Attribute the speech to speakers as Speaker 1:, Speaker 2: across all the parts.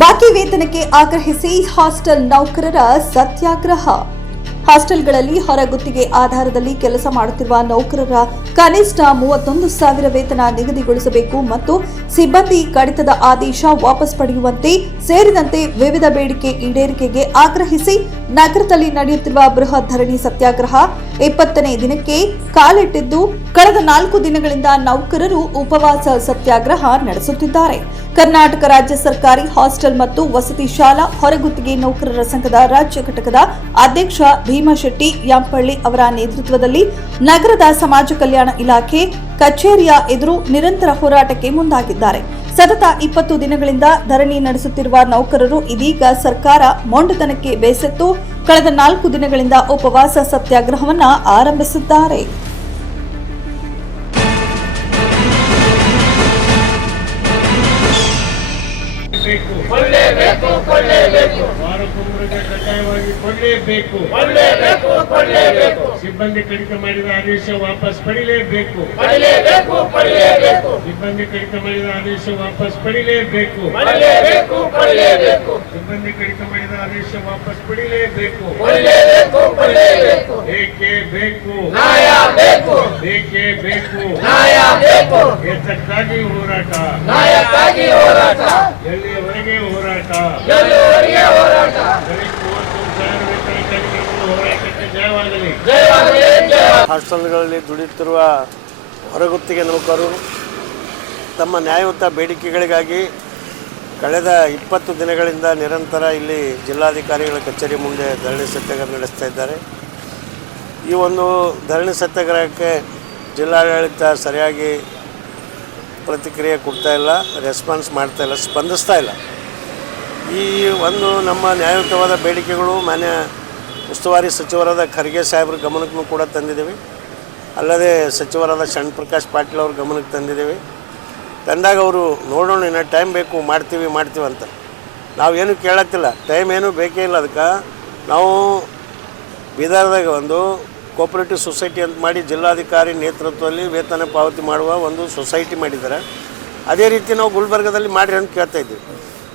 Speaker 1: ಬಾಕಿ ವೇತನಕ್ಕೆ ಆಗ್ರಹಿಸಿ ಹಾಸ್ಟೆಲ್ ನೌಕರರ ಸತ್ಯಾಗ್ರಹ. ಹಾಸ್ಟೆಲ್ಗಳಲ್ಲಿ ಹೊರಗುತ್ತಿಗೆ ಆಧಾರದಲ್ಲಿ ಕೆಲಸ ಮಾಡುತ್ತಿರುವ ನೌಕರರ ಕನಿಷ್ಠ ಮೂವತ್ತೊಂದು ಸಾವಿರ ವೇತನ ನಿಗದಿಗೊಳಿಸಬೇಕು ಮತ್ತು ಸಿಬ್ಬಂದಿ ಕಡಿತದ ಆದೇಶ ವಾಪಸ್ ಪಡೆಯುವಂತೆ ಸೇರಿದಂತೆ ವಿವಿಧ ಬೇಡಿಕೆ ಈಡೇರಿಕೆಗೆ ಆಗ್ರಹಿಸಿ ನಗರದಲ್ಲಿ ನಡೆಯುತ್ತಿರುವ ಬೃಹತ್ ಧರಣಿ ಸತ್ಯಾಗ್ರಹ ಇಪ್ಪತ್ತನೇ ದಿನಕ್ಕೆ ಕಾಲಿಟ್ಟಿದ್ದು, ಕಳೆದ ನಾಲ್ಕು ದಿನಗಳಿಂದ ನೌಕರರು ಉಪವಾಸ ಸತ್ಯಾಗ್ರಹ ನಡೆಸುತ್ತಿದ್ದಾರೆ. ಕರ್ನಾಟಕ ರಾಜ್ಯ ಸರ್ಕಾರಿ ಹಾಸ್ಟೆಲ್ ಮತ್ತು ವಸತಿ ಶಾಲಾ ಹೊರಗುತ್ತಿಗೆ ನೌಕರರ ಸಂಘದ ರಾಜ್ಯ ಘಟಕದ ಅಧ್ಯಕ್ಷ ಭೀಮಶೆಟ್ಟಿ ಯಾಂಪಳ್ಳಿ ಅವರ ನೇತೃತ್ವದಲ್ಲಿ ನಗರದ ಸಮಾಜ ಕಲ್ಯಾಣ ಇಲಾಖೆ ಕಚೇರಿಯ ಎದುರು ನಿರಂತರ ಹೋರಾಟಕ್ಕೆ ಮುಂದಾಗಿದ್ದಾರೆ. ಸತತ ಇಪ್ಪತ್ತು ದಿನಗಳಿಂದ ಧರಣಿ ನಡೆಸುತ್ತಿರುವ ನೌಕರರು ಇದೀಗ ಸರ್ಕಾರ ಮೊಂಡತನಕ್ಕೆ ಬೇಸತ್ತು, ಕಳೆದ ನಾಲ್ಕು ದಿನಗಳಿಂದ ಉಪವಾಸ ಸತ್ಯಾಗ್ರಹವನ್ನು ಆರಂಭಿಸಿದ್ದಾರೆ.
Speaker 2: ಕೊಳ್ಳೇಬೇಕು ಕೊಳ್ಳೇಬೇಕು
Speaker 3: ಕೊಳ್ಳೇಬೇಕು ಸಿಬ್ಬಂದಿ ಕಡಿತ ಮಾಡಿದ ಆದೇಶ ವಾಪಸ್ ಪಡಿಲೇಬೇಕು.
Speaker 2: ಪಡಿಲೇಬೇಕು ಪಡಿಲೇಬೇಕು.
Speaker 3: ಸಿಬ್ಬಂದಿ ಕಡಿತ ಮಾಡಿದ ಆದೇಶ ವಾಪಸ್ ಪಡಿಲೇಬೇಕು.
Speaker 2: ಪಡಿಲೇಬೇಕು ಪಡಿಲೇಬೇಕು.
Speaker 3: ಸಿಬ್ಬಂದಿ ಕಡಿತ ಮಾಡಿದ ಆದೇಶ ವಾಪಸ್ ಪಡಿಲೇಬೇಕು.
Speaker 2: ಪಡಿಲೇಬೇಕು ಪಡಿಲೇಬೇಕು.
Speaker 3: ಬೇಕೇ ಬೇಕು?
Speaker 2: ನ್ಯಾಯ ಬೇಕು.
Speaker 3: ಬೇಕೇ ಬೇಕು?
Speaker 2: ನ್ಯಾಯ ಬೇಕು.
Speaker 3: ಎತ್ತಕ್ಕಾಗಿ ಹೋರಾಟ?
Speaker 2: ನ್ಯಾಯಕ್ಕಾಗಿ ಹೋರಾಟ.
Speaker 3: ಎಲ್ಲಿಯವರೆಗೆ ಹೋರಾಟ?
Speaker 2: ಎಲ್ಲಿವರೆಗೆ ಹೋರಾಟ
Speaker 3: ದಲಿತ ಮೂವತ್ತೊಂದು ಸಾವಿರ ವೇತನ ಕಾರ್ಯಕ್ರಮದ ಹೋರಾಟಕ್ಕೆ ಜಯವಾಗಲಿ
Speaker 2: ಜಯವಾಗಲಿ ಜಯವಾಗಲಿ
Speaker 4: ಹಾಸ್ಟೆಲ್ಗಳಲ್ಲಿ ದುಡಿಯುತ್ತಿರುವ ಹೊರಗುತ್ತಿಗೆ ನೌಕರು ತಮ್ಮ ನ್ಯಾಯಯುತ ಬೇಡಿಕೆಗಳಿಗಾಗಿ ಕಳೆದ ಇಪ್ಪತ್ತು ದಿನಗಳಿಂದ ನಿರಂತರ ಇಲ್ಲಿ ಜಿಲ್ಲಾಧಿಕಾರಿಗಳ ಕಚೇರಿ ಮುಂದೆ ಧರಣಿ ಸತ್ಯಾಗ್ರಹ ನಡೆಸ್ತಾ ಇದ್ದಾರೆ. ಈ ಒಂದು ಧರಣಿ ಸತ್ಯಾಗ್ರಹಕ್ಕೆ ಜಿಲ್ಲಾಡಳಿತ ಸರಿಯಾಗಿ ಪ್ರತಿಕ್ರಿಯೆ ಕೊಡ್ತಾ ಇಲ್ಲ ರೆಸ್ಪಾನ್ಸ್ ಮಾಡ್ತಾ ಇಲ್ಲ ಸ್ಪಂದಿಸ್ತಾ ಇಲ್ಲ. ಈ ಒಂದು ನಮ್ಮ ನ್ಯಾಯಯುತವಾದ ಬೇಡಿಕೆಗಳು ಮಾನ್ಯ ಉಸ್ತುವಾರಿ ಸಚಿವರಾದ ಖರ್ಗೆ ಸಾಹೇಬ್ರ ಗಮನಕ್ಕೂ ಕೂಡ ತಂದಿದ್ದೀವಿ. ಅಲ್ಲದೆ ಸಚಿವರಾದ ಶಣ್ ಪ್ರಕಾಶ್ ಪಾಟೀಲ್ ಅವ್ರ ಗಮನಕ್ಕೆ ತಂದಿದ್ದೀವಿ. ತಂದಾಗ ಅವರು, ನೋಡೋಣ ಇನ್ನೂ ಟೈಮ್ ಬೇಕು, ಮಾಡ್ತೀವಿ ಮಾಡ್ತೀವಿ ಅಂತ. ನಾವೇನು ಕೇಳತ್ತಿಲ್ಲ. ಟೈಮ್ ಏನೂ ಬೇಕೇ ಇಲ್ಲ ಅದಕ್ಕೆ. ನಾವು ಬೀದರ್ದಾಗ ಒಂದು ಕೋಪರೇಟಿವ್ ಸೊಸೈಟಿ ಅಂತ ಮಾಡಿ ಜಿಲ್ಲಾಧಿಕಾರಿ ನೇತೃತ್ವದಲ್ಲಿ ವೇತನ ಪಾವತಿ ಮಾಡುವ ಒಂದು ಸೊಸೈಟಿ ಮಾಡಿದ್ದಾರೆ. ಅದೇ ರೀತಿ ನಾವು ಗುಲ್ಬರ್ಗದಲ್ಲಿ ಮಾಡಿರಿ ಅಂತ ಕೇಳ್ತಾ ಇದ್ದೀವಿ.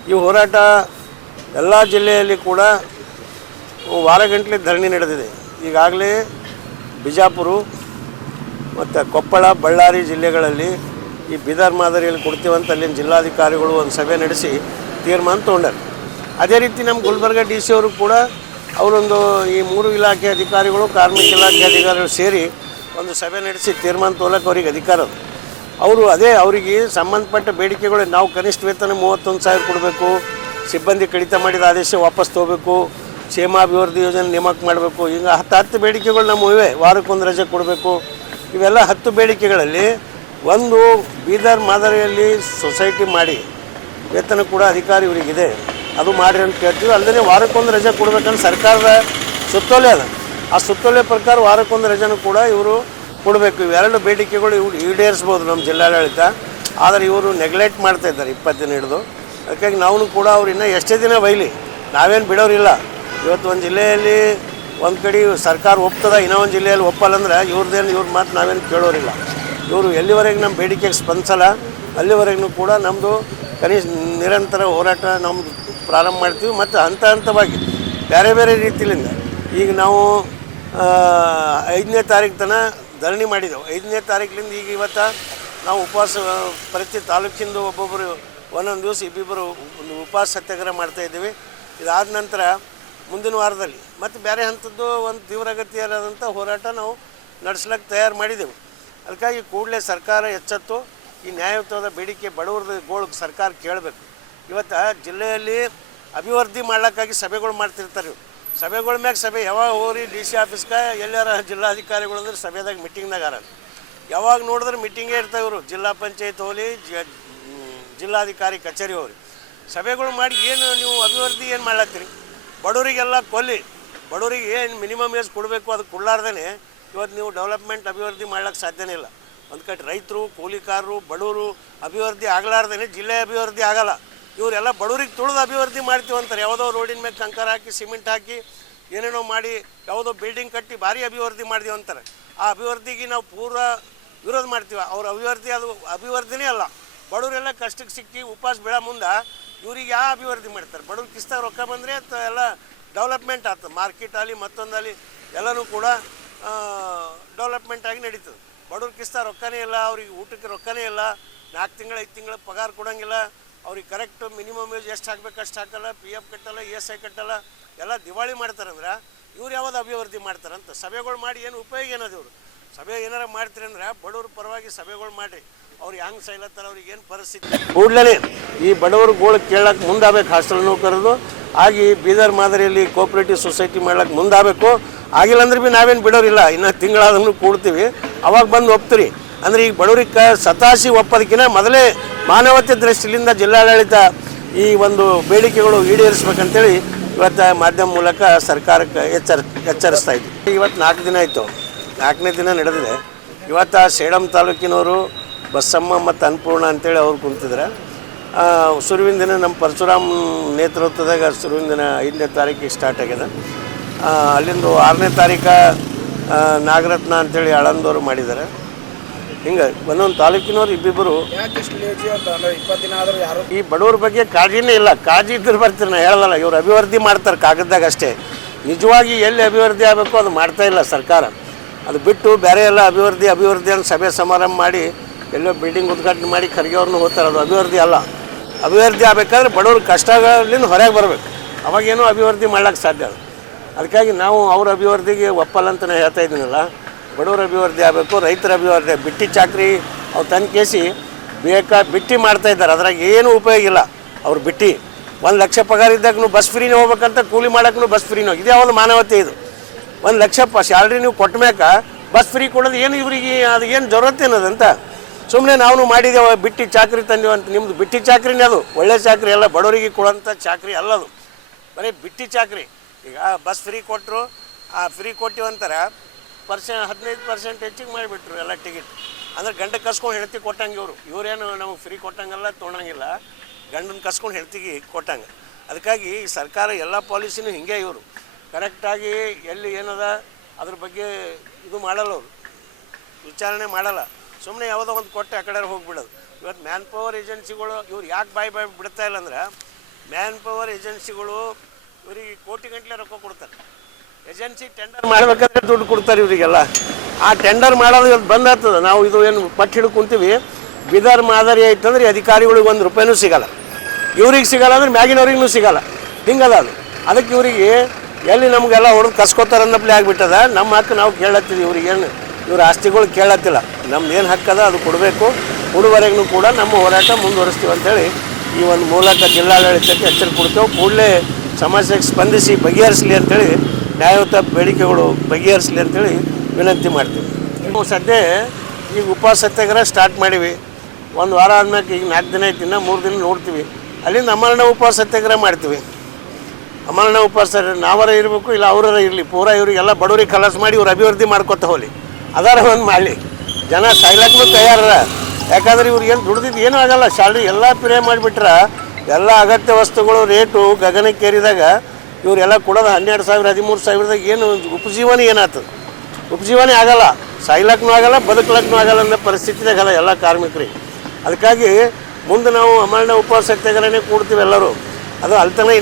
Speaker 4: ಈ ಹೋರಾಟ ಎಲ್ಲ ಜಿಲ್ಲೆಯಲ್ಲಿ ಕೂಡ ವಾರಗಂಟಲೆ ಧರಣಿ ನಡೆದಿದೆ. ಈಗಾಗಲೇ ಬಿಜಾಪುರ ಮತ್ತು ಕೊಪ್ಪಳ, ಬಳ್ಳಾರಿ ಜಿಲ್ಲೆಗಳಲ್ಲಿ ಈ ಬೀದರ್ ಮಾದರಿಯಲ್ಲಿ ಕೊಡ್ತೀವಂತ ಅಲ್ಲಿನ ಜಿಲ್ಲಾಧಿಕಾರಿಗಳು ಒಂದು ಸಭೆ ನಡೆಸಿ ತೀರ್ಮಾನ ತೊಗೊಂಡಾರೆ. ಅದೇ ರೀತಿ ನಮ್ಮ ಗುಲ್ಬರ್ಗ ಡಿ ಸಿ ಅವರು ಕೂಡ ಅವರೊಂದು ಈ ಮೂರು ಇಲಾಖೆ ಅಧಿಕಾರಿಗಳು, ಕಾರ್ಮಿಕ ಇಲಾಖೆ ಅಧಿಕಾರಿಗಳು ಸೇರಿ ಒಂದು ಸಭೆ ನಡೆಸಿ ತೀರ್ಮಾನ ತೊಗೊಳಕ್ಕೆ ಅವ್ರಿಗೆ ಅಧಿಕಾರ ಅದು. ಅವರು ಅದೇ ಅವರಿಗೆ ಸಂಬಂಧಪಟ್ಟ ಬೇಡಿಕೆಗಳು, ನಾವು ಕನಿಷ್ಠ ವೇತನ ಮೂವತ್ತೊಂದು ಸಾವಿರ ಕೊಡಬೇಕು, ಸಿಬ್ಬಂದಿ ಕಡಿತ ಮಾಡಿದ ಆದೇಶ ವಾಪಸ್ ತೊಗೋಬೇಕು ಕ್ಷೇಮಾಭಿವೃದ್ಧಿ ಯೋಜನೆ ನೇಮಕ ಮಾಡಬೇಕು. ಈಗ ಹತ್ತು ಹತ್ತು ಬೇಡಿಕೆಗಳು ನಮ್ಮ ಇವೆ ವಾರಕ್ಕೊಂದು ರಜೆ ಕೊಡಬೇಕು. ಇವೆಲ್ಲ ಹತ್ತು ಬೇಡಿಕೆಗಳಲ್ಲಿ ಒಂದು ಬೀದರ್ ಮಾದರಿಯಲ್ಲಿ ಸೊಸೈಟಿ ಮಾಡಿ ವೇತನ ಕೂಡ ಅಧಿಕಾರಿ ಇವರಿಗಿದೆ ಅದು ಮಾಡಿ ಅಂತ ಕೇಳ್ತೀವಿ. ಅಲ್ಲದೆ ವಾರಕ್ಕೊಂದು ರಜೆ ಕೊಡ್ಬೇಕಂದ್ರೆ ಸರ್ಕಾರದ ಸುತ್ತೋಲೆ ಅದ. ಆ ಸುತ್ತೋಲೆ ಪ್ರಕಾರ ವಾರಕ್ಕೊಂದು ರಜೆನೂ ಕೂಡ ಇವರು ಕೊಡಬೇಕು. ಇವೆರಡು ಬೇಡಿಕೆಗಳು ಇವ್ರು ಈಡೇರಿಸ್ಬೋದು ನಮ್ಮ ಜಿಲ್ಲಾಡಳಿತ. ಆದರೆ ಇವರು ನೆಗ್ಲೆಕ್ಟ್ ಮಾಡ್ತಾ ಇದ್ದಾರೆ ಇಪ್ಪತ್ತು ದಿನ ಹಿಡಿದು. ಅದಕ್ಕಾಗಿ ನಾವು ಕೂಡ ಅವ್ರು ಇನ್ನೂ ಎಷ್ಟೇ ದಿನ ಬೈಲಿ. ನಾವೇನು ಬಿಡೋರಿಲ್ಲ. ಇವತ್ತು ಒಂದು ಜಿಲ್ಲೆಯಲ್ಲಿ ಒಂದು ಕಡೆ ಸರ್ಕಾರ ಒಪ್ತದ ಇನ್ನೊಂದು ಜಿಲ್ಲೆಯಲ್ಲಿ ಒಪ್ಪಲ್ಲ ಅಂದ್ರೆ ಇವ್ರದ್ದೇನು ಇವ್ರ ಮಾತು ನಾವೇನು ಕೇಳೋರಿಲ್ಲ. ಇವರು ಎಲ್ಲಿವರೆಗೆ ನಮ್ಮ ಬೇಡಿಕೆಗೆ ಸ್ಪಂದಿಸಲ್ಲ ಅಲ್ಲಿವರೆಗೂ ಕೂಡ ನಮ್ಮದು ಕನಿಷ್ಠ ನಿರಂತರ ಹೋರಾಟ ನಮ್ಮದು ಪ್ರಾರಂಭ ಮಾಡ್ತೀವಿ. ಮತ್ತು ಹಂತ ಹಂತವಾಗಿ ಬೇರೆ ಬೇರೆ ರೀತಿಯಿಂದ ಈಗ ನಾವು ಐದನೇ ತಾರೀಕು ತನಕ ಧರಣಿ ಮಾಡಿದೆವು. ಐದನೇ ತಾರೀಕಿನಿಂದ ಈಗ ಇವತ್ತು ನಾವು ಉಪವಾಸ, ಪ್ರತಿ ತಾಲೂಕಿಂದ ಒಬ್ಬೊಬ್ಬರು ಒಂದೊಂದು ದಿವಸ ಇಬ್ಬಿಬ್ಬರು ಒಂದು ಉಪವಾಸ ಸತ್ಯಾಗ್ರಹ ಮಾಡ್ತಾಯಿದ್ದೀವಿ ಇದಾದ ನಂತರ ಮುಂದಿನ ವಾರದಲ್ಲಿ. ಮತ್ತು ಬೇರೆ ಹಂತದ್ದು ಒಂದು ತೀವ್ರಗತಿಯಾದಂಥ ಹೋರಾಟ ನಾವು ನಡೆಸ್ಲಿಕ್ಕೆ ತಯಾರು ಮಾಡಿದೆವು. ಅದಕ್ಕಾಗಿ ಕೂಡಲೇ ಸರ್ಕಾರ ಎಚ್ಚೆತ್ತು, ಈ ನ್ಯಾಯಯುತವಾದ ಬೇಡಿಕೆ ಬಡವರ ಗೋಳು ಸರ್ಕಾರ ಕೇಳಬೇಕು. ಇವತ್ತು ಜಿಲ್ಲೆಯಲ್ಲಿ ಅಭಿವೃದ್ಧಿ ಮಾಡ್ಲಿಕ್ಕಾಗಿ ಸಭೆಗಳು ಮಾಡ್ತಿರ್ತಾರೆ ಇವು ಸಭೆಗಳ ಮ್ಯಾಗ ಸಭೆ ಯಾವಾಗ ಹೋಗ್ರಿ, ಡಿ ಸಿ ಆಫೀಸ್ಗೆ ಎಲ್ಲಾರ ಜಿಲ್ಲಾಧಿಕಾರಿಗಳು ಅಂದ್ರೆ ಸಭೆದಾಗ ಮೀಟಿಂಗ್ನಾಗ ಆರ. ಯಾವಾಗ ನೋಡಿದ್ರೆ ಮೀಟಿಂಗೇ ಇರ್ತಾವೆ ಇವರು. ಜಿಲ್ಲಾ ಪಂಚಾಯತ್ ಹೋಗಲಿ ಜಿಲ್ಲಾಧಿಕಾರಿ ಕಚೇರಿ ಹೋಗ್ರಿ. ಸಭೆಗಳು ಮಾಡಿ ಏನು ನೀವು ಅಭಿವೃದ್ಧಿ ಏನು ಮಾಡ್ಲತ್ತೀರಿ? ಬಡವರಿಗೆಲ್ಲ ಕೊಲ್ಲಿ. ಬಡವರಿಗೆ ಏನು ಮಿನಿಮಮ್ ಏಜ್ ಕೊಡಬೇಕು ಅದು ಕೊಡಲಾರ್ದೇ ಇವತ್ತು ನೀವು ಡೆವಲಪ್ಮೆಂಟ್ ಅಭಿವೃದ್ಧಿ ಮಾಡ್ಲಿಕ್ಕೆ ಸಾಧ್ಯನೇ ಇಲ್ಲ. ಒಂದು ಕಡೆ ರೈತರು, ಕೂಲಿಕಾರರು, ಬಡವರು ಅಭಿವೃದ್ಧಿ ಆಗಲಾರ್ದೇ ಜಿಲ್ಲೆ ಅಭಿವೃದ್ಧಿ ಆಗಲ್ಲ. ಇವರೆಲ್ಲ ಬಡವರಿಗೆ ತುಳಿದು ಅಭಿವೃದ್ಧಿ ಮಾಡ್ತೀವಿ ಅಂತಾರೆ. ಯಾವುದೋ ರೋಡಿನ ಮೇಲೆ ಕಂಕರ್ ಹಾಕಿ, ಸಿಮೆಂಟ್ ಹಾಕಿ, ಏನೇನೋ ಮಾಡಿ, ಯಾವುದೋ ಬಿಲ್ಡಿಂಗ್ ಕಟ್ಟಿ ಭಾರಿ ಅಭಿವೃದ್ಧಿ ಮಾಡಿದೀವಿ ಅಂತಾರೆ. ಆ ಅಭಿವೃದ್ಧಿಗೆ ನಾವು ಪೂರ ವಿರೋಧ ಮಾಡ್ತೀವಿ. ಅವ್ರ ಅಭಿವೃದ್ಧಿ ಅದು ಅಭಿವೃದ್ಧಿನೇ ಅಲ್ಲ. ಬಡವರೆಲ್ಲ ಕಷ್ಟಕ್ಕೆ ಸಿಕ್ಕಿ ಉಪವಾಸ ಬೀಳೋ ಮುಂದೆ ಇವ್ರಿಗೆ ಯಾವ ಅಭಿವೃದ್ಧಿ ಮಾಡ್ತಾರೆ? ಬಡವ್ರ ಕಿಸ್ತಾಗ ರೊಕ್ಕ ಬಂದರೆ ಎಲ್ಲ ಡೆವಲಪ್ಮೆಂಟ್ ಆಯ್ತು ಮಾರ್ಕೆಟ್ ಆಗಲಿ ಮತ್ತೊಂದಲ್ಲಿ ಎಲ್ಲನೂ ಕೂಡ ಡೆವಲಪ್ಮೆಂಟ್ ಆಗಿ ನಡೀತದೆ. ಬಡವ್ರ ಕಿಸ್ತ ರೊಕ್ಕನೇ ಇಲ್ಲ, ಅವ್ರಿಗೆ ಊಟಕ್ಕೆ ರೊಕ್ಕನೇ ಇಲ್ಲ, ನಾಲ್ಕು ತಿಂಗಳು, ಐದು ತಿಂಗಳು ಪಗಾರ ಕೊಡೋಂಗಿಲ್ಲ, ಅವ್ರಿಗೆ ಕರೆಕ್ಟ್ ಮಿನಿಮಮ್ ವೇಜ್ ಎಷ್ಟು ಹಾಕ್ಬೇಕು, ಅಷ್ಟು ಹಾಕಲ್ಲ ಪಿ ಎಫ್ ಕಟ್ಟಲ್ಲ ಇ ಎಸ್ ಐ ಕಟ್ಟಲ್ಲ, ಎಲ್ಲ ದಿವಾಳಿ ಮಾಡ್ತಾರಂದ್ರೆ ಇವ್ರು ಯಾವ್ದು ಅಭಿವೃದ್ಧಿ ಮಾಡ್ತಾರಂತ? ಸಭೆಗಳು ಮಾಡಿ ಏನು ಉಪಯೋಗ ಏನದು ಇವರು? ಸಭೆ ಏನಾರ ಮಾಡ್ತೀರಿ ಅಂದ್ರೆ ಬಡವ್ರ ಪರವಾಗಿ ಸಭೆಗಳು ಮಾಡಿರಿ. ಅವ್ರು ಹೆಂಗ್ ಸೈಲತ್ತಾರ ಅವ್ರಿಗೆ ಏನು ಪರಿಸ್ಥಿತಿ? ಕೂಡಲೇ ಈ ಬಡವರು ಗೋಳು ಕೇಳಕ್ಕೆ ಮುಂದಾಗಬೇಕು, ಹಾಸ್ಟೆಲ್ ನೌಕರದು ಆಗಿ ಬೀದರ್ ಮಾದರಿಯಲ್ಲಿ ಕೋಆಪರೇಟಿವ್ ಸೊಸೈಟಿ ಮಾಡ್ಲಿಕ್ಕೆ ಮುಂದಾಗಬೇಕು. ಆಗಿಲ್ಲ ಅಂದ್ರೆ ಭೀ ನಾವೇನು ಬಿಡೋರಿಲ್ಲ. ಇನ್ನು ತಿಂಗಳಾದ್ರೂ ಕೂಡ್ತೀವಿ. ಅವಾಗ ಬಂದು ಒಪ್ತೀರಿ. ಅಂದ್ರೆ ಈಗ ಬಡವರಿಗೆ ಸತಾಸಿ ಒಪ್ಪೋದಕ್ಕಿಂತ ಮೊದಲೇ ಮಾನವತೆ ದೃಷ್ಟಿಯಿಂದ ಜಿಲ್ಲಾಡಳಿತ ಈ ಒಂದು ಬೇಡಿಕೆಗಳು ಈಡೇರಿಸ್ಬೇಕಂತೇಳಿ ಇವತ್ತು ಮಾಧ್ಯಮ ಮೂಲಕ ಸರ್ಕಾರಕ್ಕೆ ಎಚ್ಚರ, ಎಚ್ಚರಿಸ್ತಾ ಇದ್ವಿ. ಇವತ್ತು ನಾಲ್ಕು ದಿನ ಆಯಿತು. ನಾಲ್ಕನೇ ದಿನ ನಡೆದಿದೆ. ಇವತ್ತು ಸೇಡಂ ತಾಲೂಕಿನವರು ಬಸಮ್ಮ ಮತ್ತು ಅನ್ನಪೂರ್ಣ ಅಂತೇಳಿ ಅವ್ರು ಕುಂತಿದ್ರೆ. ಸುರುವಿನ ದಿನ ನಮ್ಮ ಪರಶುರಾಮ್ ನೇತೃತ್ವದಾಗ ಸುರುವಿನ ದಿನ ಐದನೇ ತಾರೀಕಿಗೆ ಸ್ಟಾರ್ಟ್ ಆಗಿದೆ ಅಲ್ಲಿಂದು ಆರನೇ ತಾರೀಕು ನಾಗರತ್ನ ಅಂತೇಳಿ ಆಳಂದವರು ಮಾಡಿದ್ದಾರೆ ಹಿಂಗೆ ಒಂದೊಂದು ತಾಲೂಕಿನವ್ರು ಇಬ್ಬಿಬ್ಬರು ಈ ಬಡವ್ರ ಬಗ್ಗೆ ಕಾಳಜಿನೇ ಇಲ್ಲ. ಕಾಳಜಿ ಇದ್ರೆ ಬರ್ತೀರಿ ನಾನು ಹೇಳಲ್ಲ ಇವ್ರು ಅಭಿವೃದ್ಧಿ ಮಾಡ್ತಾರೆ ಕಾಗದದಾಗ ಅಷ್ಟೇ. ನಿಜವಾಗಿ ಎಲ್ಲಿ ಅಭಿವೃದ್ಧಿ ಆಗಬೇಕು ಅದು ಮಾಡ್ತಾ ಇಲ್ಲ ಸರ್ಕಾರ. ಅದು ಬಿಟ್ಟು ಬೇರೆ ಎಲ್ಲ ಅಭಿವೃದ್ಧಿ ಅಭಿವೃದ್ಧಿ ಅಂತ ಸಭೆ ಸಮಾರಂಭ ಮಾಡಿ ಎಲ್ಲೋ ಬಿಲ್ಡಿಂಗ್ ಉದ್ಘಾಟನೆ ಮಾಡಿ ಖರ್ಗೆ ಅವ್ರನ್ನ ಹೋಗ್ತಾರೆ. ಅದು ಅಭಿವೃದ್ಧಿ ಅಲ್ಲ. ಅಭಿವೃದ್ಧಿ ಆಗಬೇಕಾದ್ರೆ ಬಡವ್ರ ಕಷ್ಟಗಳಿಂದ ಹೊರಗೆ ಬರಬೇಕು. ಅವಾಗೇನೋ ಅಭಿವೃದ್ಧಿ ಮಾಡ್ಲಿಕ್ಕೆ ಸಾಧ್ಯ ಅದು ಅದಕ್ಕಾಗಿ ನಾವು ಅವ್ರ ಅಭಿವೃದ್ಧಿಗೆ ಒಪ್ಪಲ್ಲ ಅಂತ ನಾನು ಹೇಳ್ತಾ ಇದ್ದೀನಲ್ಲ. ಬಡವ್ರ ಅಭಿವೃದ್ಧಿ ಆಗಬೇಕು, ರೈತರ ಅಭಿವೃದ್ಧಿ ಬಿಟ್ಟಿ ಚಾಕ್ರಿ ಅವ್ರು ತನ್ನ ಕೇಸಿ ಬೇಕಾ ಬಿಟ್ಟಿ ಮಾಡ್ತಾ ಇದ್ದಾರೆ. ಅದ್ರಾಗ ಏನು ಉಪಯೋಗ ಇಲ್ಲ. ಅವ್ರು ಬಿಟ್ಟಿ. ಒಂದು ಲಕ್ಷ ಪಗಾರ ಇದ್ದಾಗೂ ಬಸ್ ಫ್ರೀನೇ ಹೋಗ್ಬೇಕಂತ ಕೂಲಿ ಮಾಡೋಕ್ಕೂ ಬಸ್ ಫ್ರೀನೋ. ಇದೇ ಒಂದು ಮಾನವತೆ ಇದು. ಒಂದು ಲಕ್ಷ ಪ ಸ್ಯಾಲ್ರಿ ನೀವು ಕೊಟ್ಟ ಬಸ್ ಫ್ರೀ ಕೊಡೋದು ಏನು ಇವರಿಗೆ ಅದು ಏನು ಜರೂರತ್ತೇನದಂತ ಸುಮ್ಮನೆ ನಾವು ಮಾಡಿದೇವ ಬಿಟ್ಟಿ ಚಾಕ್ರಿ ತಂದೀವಿ ಅಂತ. ನಿಮ್ದು ಬಿಟ್ಟಿ ಚಾಕ್ರಿನೇ ಅದು. ಒಳ್ಳೆ ಚಾಕ್ರಿ ಎಲ್ಲ ಬಡವರಿಗೆ ಕೊಡೋಂಥ ಚಾಕ್ರಿ ಅಲ್ಲ ಅದು. ಬರೀ ಬಿಟ್ಟಿ ಚಾಕ್ರಿ. ಈಗ ಬಸ್ ಫ್ರೀ ಕೊಟ್ಟರು ಆ ಫ್ರೀ ಕೊಟ್ಟಿವಂತಾರೆ ಪರ್ಸೆಂಟ್ ಹದಿನೈದು ಪರ್ಸೆಂಟ್ ಹೆಚ್ಚಿಗೆ ಮಾಡಿಬಿಟ್ರು ಎಲ್ಲ ಟಿಕೆಟ್ ಅಂದ್ರೆ ಗಂಡ ಕಸ್ಕೊಂಡು ಹೆಳ್ತಿ ಕೊಟ್ಟಂಗೆ ಇವರು. ಇವರೇನು ನಮಗೆ ಫ್ರೀ ಕೊಟ್ಟಂಗೆಲ್ಲ ತೊಗೊಳಂಗಿಲ್ಲ ಗಂಡನ ಕಸ್ಕೊಂಡು ಹೆಳ್ತಿಗೆ ಕೊಟ್ಟಂಗೆ. ಅದಕ್ಕಾಗಿ ಸರ್ಕಾರ ಎಲ್ಲ ಪಾಲಿಸಿನೂ ಹಿಂಗೆ ಇವರು. ಕರೆಕ್ಟಾಗಿ ಎಲ್ಲಿ ಏನದ, ಅದ್ರ ಬಗ್ಗೆ ಇದು ಮಾಡಲ್ಲ ಅವರು. ವಿಚಾರಣೆ ಮಾಡಲ್ಲ. ಸುಮ್ಮನೆ ಯಾವುದೋ ಒಂದು ಕೊಟ್ಟು ಆ ಕಡೆ ಹೋಗ್ಬಿಡೋದು. ಇವತ್ತು ಮ್ಯಾನ್ ಪವರ್ ಏಜೆನ್ಸಿಗಳು ಇವ್ರು ಯಾಕೆ ಬಾಯಿ ಬಾಯಿ ಬಿಡ್ತಾ ಇಲ್ಲ ಅಂದ್ರೆ ಮ್ಯಾನ್ ಪವರ್ ಏಜೆನ್ಸಿಗಳು ಇವರಿಗೆ ಕೋಟಿ ಗಂಟಲೆ ರೊಕ್ಕ ಕೊಡ್ತಾರೆ. ಏಜೆನ್ಸಿ ಟೆಂಡರ್ ಮಾಡ್ಬೇಕಂದ್ರೆ ದುಡ್ಡು ಕೊಡ್ತಾರೆ ಇವರಿಗೆಲ್ಲ. ಆ ಟೆಂಡರ್ ಮಾಡೋದು ಇವತ್ತು ಬಂದಾಗ್ತದೆ ನಾವು ಇದು ಏನು ಪಟ್ಟಿ ಹಿಡ್ಕೊಂತೀವಿ ಕುಂತೀವಿ. ಬಿದರ್ ಮಾದರಿ ಐತಂದ್ರೆ ಅಧಿಕಾರಿಗಳಿಗೆ ಒಂದು ರೂಪಾಯಿನೂ ಸಿಗಲ್ಲ. ಇವ್ರಿಗೆ ಸಿಗಲ್ಲ ಅಂದ್ರೆ ಮ್ಯಾಗಿನವ್ರಿಗೂ ಸಿಗಲ್ಲ. ಹಿಂಗದ ಅದು. ಅದಕ್ಕೆ ಇವರಿಗೆ ಎಲ್ಲಿ ನಮಗೆಲ್ಲ ಹೊಡೆದು ಕಸ್ಕೋತಾರೆ ಅನ್ನಪ್ಲೆ ಆಗಿಬಿಟ್ಟದ. ನಮ್ಮ ಹಕ್ಕು ನಾವು ಕೇಳತ್ತಿದ್ವಿ ಇವ್ರಿಗೇನು ಇವ್ರ ಆಸ್ತಿಗಳು ಕೇಳತ್ತಿಲ್ಲ. ನಮ್ದು ಏನು ಹಕ್ಕದ ಅದು ಕೊಡಬೇಕು. ಕೊಡುವರೆಗೂ ಕೂಡ ನಮ್ಮ ಹೋರಾಟ ಮುಂದುವರಿಸ್ತೀವಿ ಅಂತೇಳಿ ಈ ಒಂದು ಮೂಲಕ ಜಿಲ್ಲಾಡಳಿತಕ್ಕೆ ಎಚ್ಚರಿಕೆ ಕೊಡ್ತೇವೆ. ಕೂಡಲೇ ಸಮಸ್ಯೆಗೆ ಸ್ಪಂದಿಸಿ ಬಗೆಹರಿಸಲಿ ಅಂತೇಳಿ ನ್ಯಾಯಯುತ ಬೇಡಿಕೆಗಳು ಬಗೆಹರಿಸಲಿ ಅಂತೇಳಿ ವಿನಂತಿ ಮಾಡ್ತೀವಿ. ನಾವು ಸದ್ಯ ಈಗ ಉಪವಾಸ ಸತ್ಯಾಗ್ರಹ ಸ್ಟಾರ್ಟ್ ಮಾಡೀವಿ. ಒಂದು ವಾರ ಆದ್ಮೇಲೆ ಈಗ ನಾಲ್ಕು ದಿನ ಐದು ದಿನ ಮೂರು ದಿನ ನೋಡ್ತೀವಿ. ಅಲ್ಲಿಂದ ಅಮರಣ ಉಪವಾಸ ಸತ್ಯಾಗ್ರಹ ಮಾಡ್ತೀವಿ. ಅಮರಣ ಉಪವಾಸ ನಾವರ ಇರಬೇಕು, ಇಲ್ಲ ಅವರ ಇರಲಿ. ಪೂರ ಇವರಿಗೆಲ್ಲ ಬಡವರಿಗೆ ಕಲಸ್ ಮಾಡಿ ಇವ್ರು ಅಭಿವೃದ್ಧಿ ಮಾಡ್ಕೊತ ಹೋಗ್ಲಿ. ಅದಾರ ಒಂದು ಮಾಡಲಿ. ಜನ ಸಾಯ್ಲಕ್ಕೂ ತಯಾರ. ಯಾಕಂದ್ರೆ ಇವ್ರಿಗೆ ಏನು ದುಡ್ದಿದ್ದು ಏನೂ ಆಗಲ್ಲ. ಸ್ಯಾಲ್ರಿ ಎಲ್ಲ ಪಿರೇ ಮಾಡಿಬಿಟ್ರೆ, ಎಲ್ಲ ಅಗತ್ಯ ವಸ್ತುಗಳು ರೇಟು ಗಗನಕ್ಕೇರಿದಾಗ ಇವರೆಲ್ಲ ಕೊಡೋದು ಹನ್ನೆರಡು ಸಾವಿರ, ಹದಿಮೂರು ಸಾವಿರದಾಗ ಏನು ಉಪಜೀವನ ಏನಾಗ್ತದೆ ಉಪಜೀವನ ಆಗಲ್ಲ. ಸಾಯ್ಲಕ್ಕೂ ಆಗಲ್ಲ ಬದುಕ್ಲಕ್ಕೂ ಆಗಲ್ಲ ಅನ್ನೋ ಪರಿಸ್ಥಿತಿದಾಗ ಅಲ್ಲ ಎಲ್ಲ ಕಾರ್ಮಿಕರಿಗೆ ಅದಕ್ಕಾಗಿ ಮುಂದೆ ನಾವು ಅಮರಣ ಉಪವಾಸ ಸತ್ಯಾಗ್ರಹನೇ ಕೂಡ್ತೀವಿ ಎಲ್ಲರೂ. ಅದು ಅಲ್ಲಿ ತನಕ